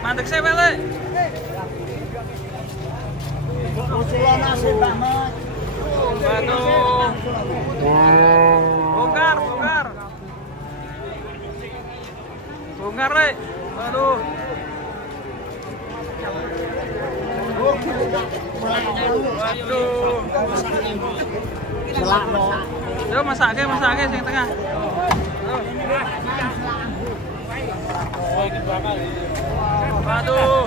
Mandek sih, Bele. Aduh. Bongkar. Bongkar, Le. Aduh. Waduh. Yo masake sing tengah. Waduh.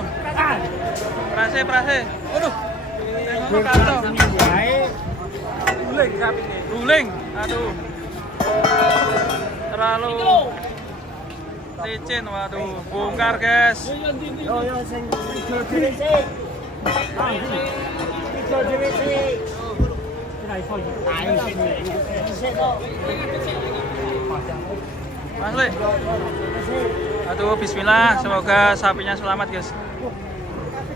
Prase. Waduh. Guling. Aduh. Terlalu licin, waduh. Bongkar, guys. Yo sing ijo dhewe sik. Ijo dhewe sik. Mas Le. Aduh, bismillah, semoga sapinya selamat, guys.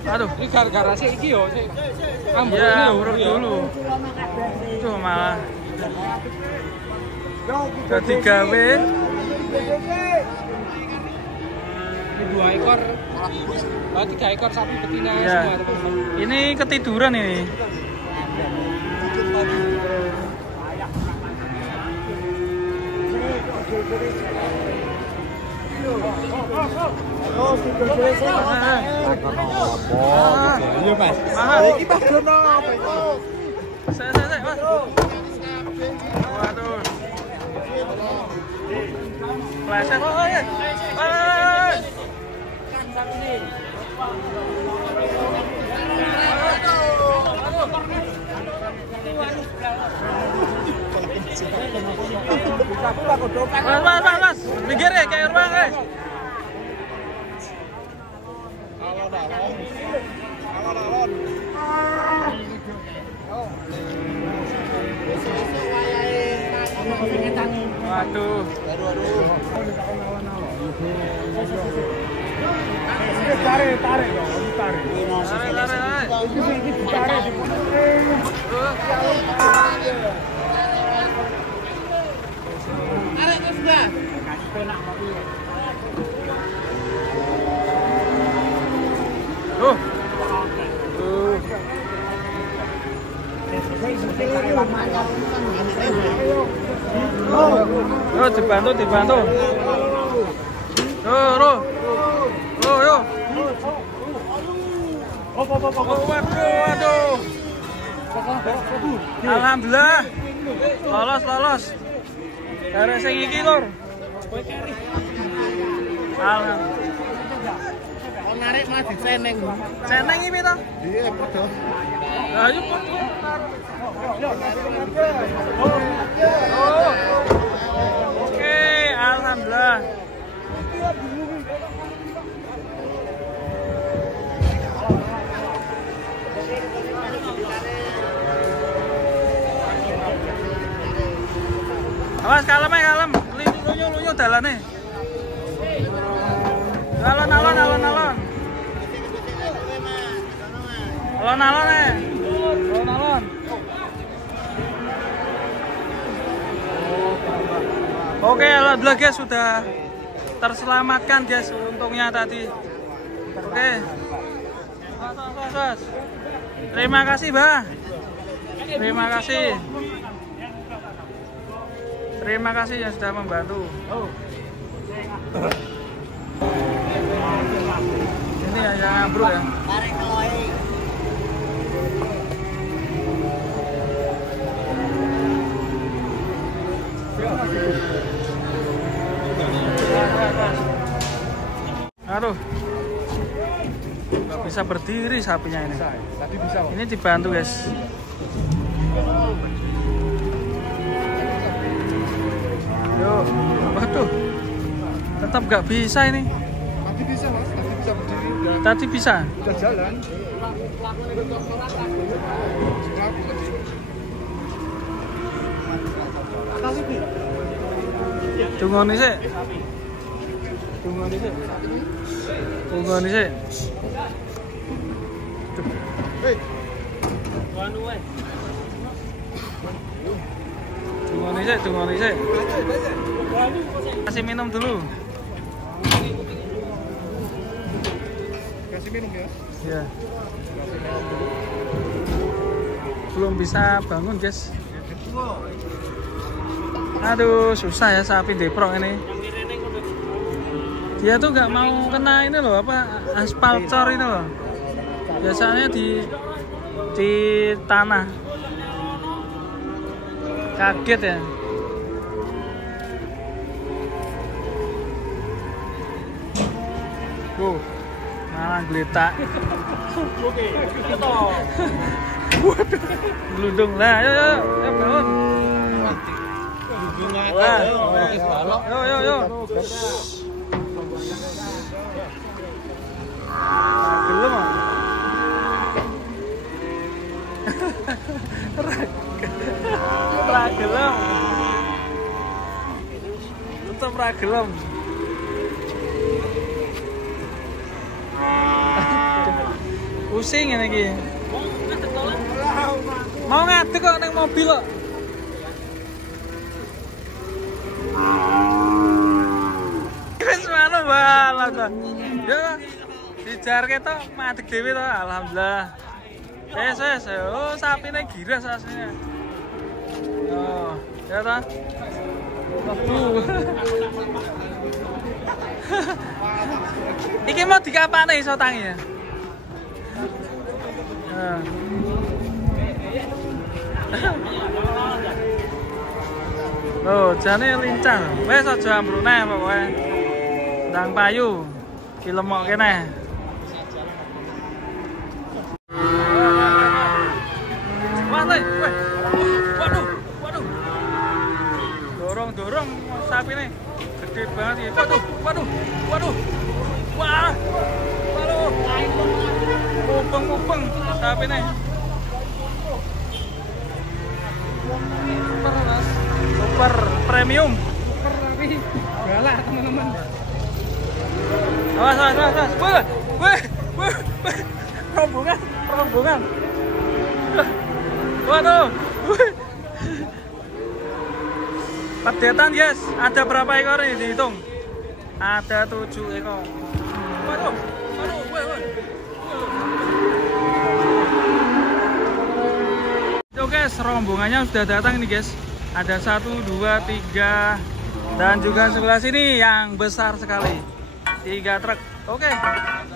Aduh, ini gara-gara sih iki yo sih. Ya, urut dulu. Itu malah. Jadi gawe. Ini 2 ekor. Oh, 3 ekor sapi betina Ya. semua, teman-teman. Ini ketiduran ini. Iya, Mas. Iki Mas Dono. Saya, Mas. Waduh. Pleset. Oh, ya. Mas. Minggir ya, kayak ruang, guys. Alon. Waduh. Tarik. Dibantu. Yo. Waduh. Alhamdulillah. Lolos. Dari sing iki, Lur. Alhamdulillah. Narik malah diceneng. Ceneng iki to? Iya, padha. Lah ayo putar. Oke, alhamdulillah. Awas kalem. Lunyu dalane. Alon. Alon. Oke, alhamdulillah guys, sudah terselamatkan guys untungnya tadi. Oke. Sos. Terima kasih, Bah. Terima kasih yang sudah membantu. Ini yang ambruk ya. Aduh, nggak bisa berdiri sapinya ini. Tadi bisa. Ini dibantu guys. Yo, waduh, tetap nggak bisa ini. Tadi bisa, Mas. Tadi bisa berdiri. Tadi bisa. Udah jalan. Tunggu sih. Tunggu tunggu sih. Kasih minum dulu. Kasih minum ya. Ya. Belum bisa bangun, guys. Aduh, susah ya sapi deprok ini. Dia tuh nggak mau kena ini loh, apa aspal cor ini loh. Biasanya di tanah. Kaget ya. Malah geletak. Waduh, gelundung lah. Ayo bangun. Yo. Gelem. Ragelem. Tetap ragelem. Pusing ini iki. Mau ngadeg kok nang mobil kok. Wis mano bae to. Ya dijarke to madeg dhewe to, alhamdulillah. Wes. Oh, sapine giras asline. Oh, ya ta. Iki mau dikapane iso tangi ya. Oh, jane lincah. Wes aja ambrune pokoke. Ndang payu. Dilemok kene. Waduh. Dorong sapi nih. Gede banget ya. Waduh. Wah. Waduh. Mupeng sapi nih. Super premium. Super tapi galak teman-teman. Awas. Wih. Rombongan. Waduh. Pedetan, guys. Ada berapa ekor ini dihitung? Ada 7 ekor. Waduh. Yo guys, rombongannya sudah datang nih guys. Ada 1, 2, 3 dan juga sebelah sini yang besar sekali. 3 truk. Oke.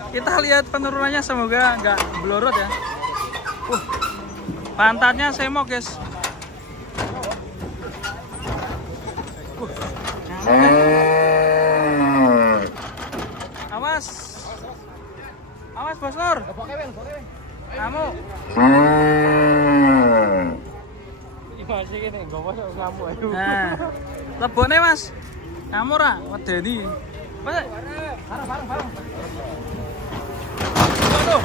Kita lihat penurunannya, semoga nggak blorot ya. Pantatnya semok guys. Awas Bos Nur. Kamu. Nah, lebone Mas. Kamu ra wedeni. Mas. Bareng. Waduh.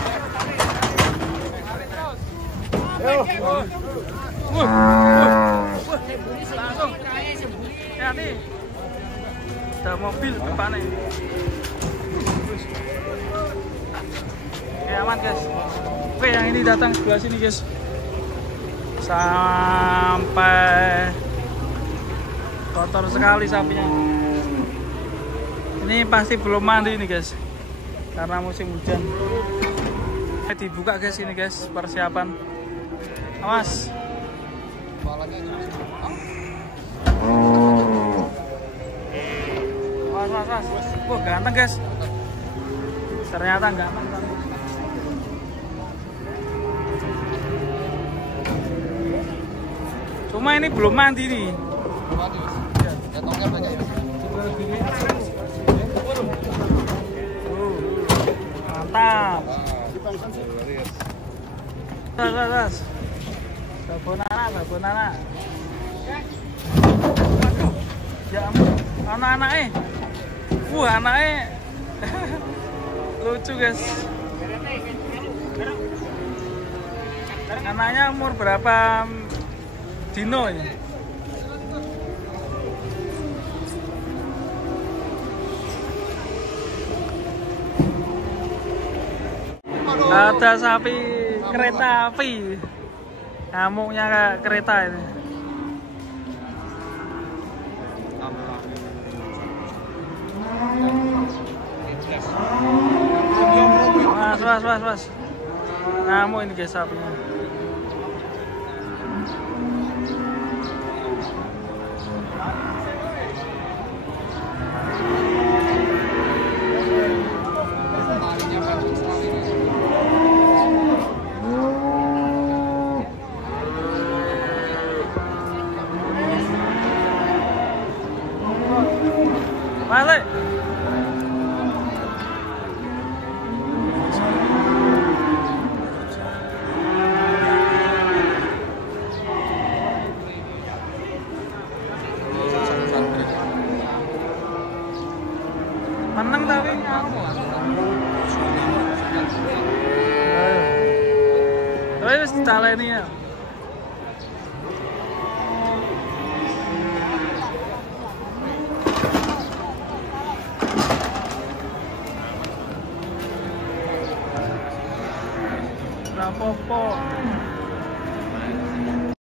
Langsung. Hati. Ada mobil depannya. Oke, aman guys. Oke, yang ini datang sebelah sini guys. Sampai kotor sekali sapinya. Ini pasti belum mandi nih guys, karena musim hujan. Dibuka guys ini guys, persiapan. Awas. Awas. Wah, ganteng guys. Ternyata enggak aman. Cuma ini belum mandi nih. Jatoknya banyak ya. Mantap. Tas. Babon anak. Ya ampun, anak-anaknya. Anaknya lucu guys. Anaknya umur berapa dino ya? Ada sapi kereta api. Ngamuknya kayak kereta ini. Alhamdulillah. Mas. Ngamuk ini guys sapinya. Balik. Menang tapi terus taleni ya. Rapopo.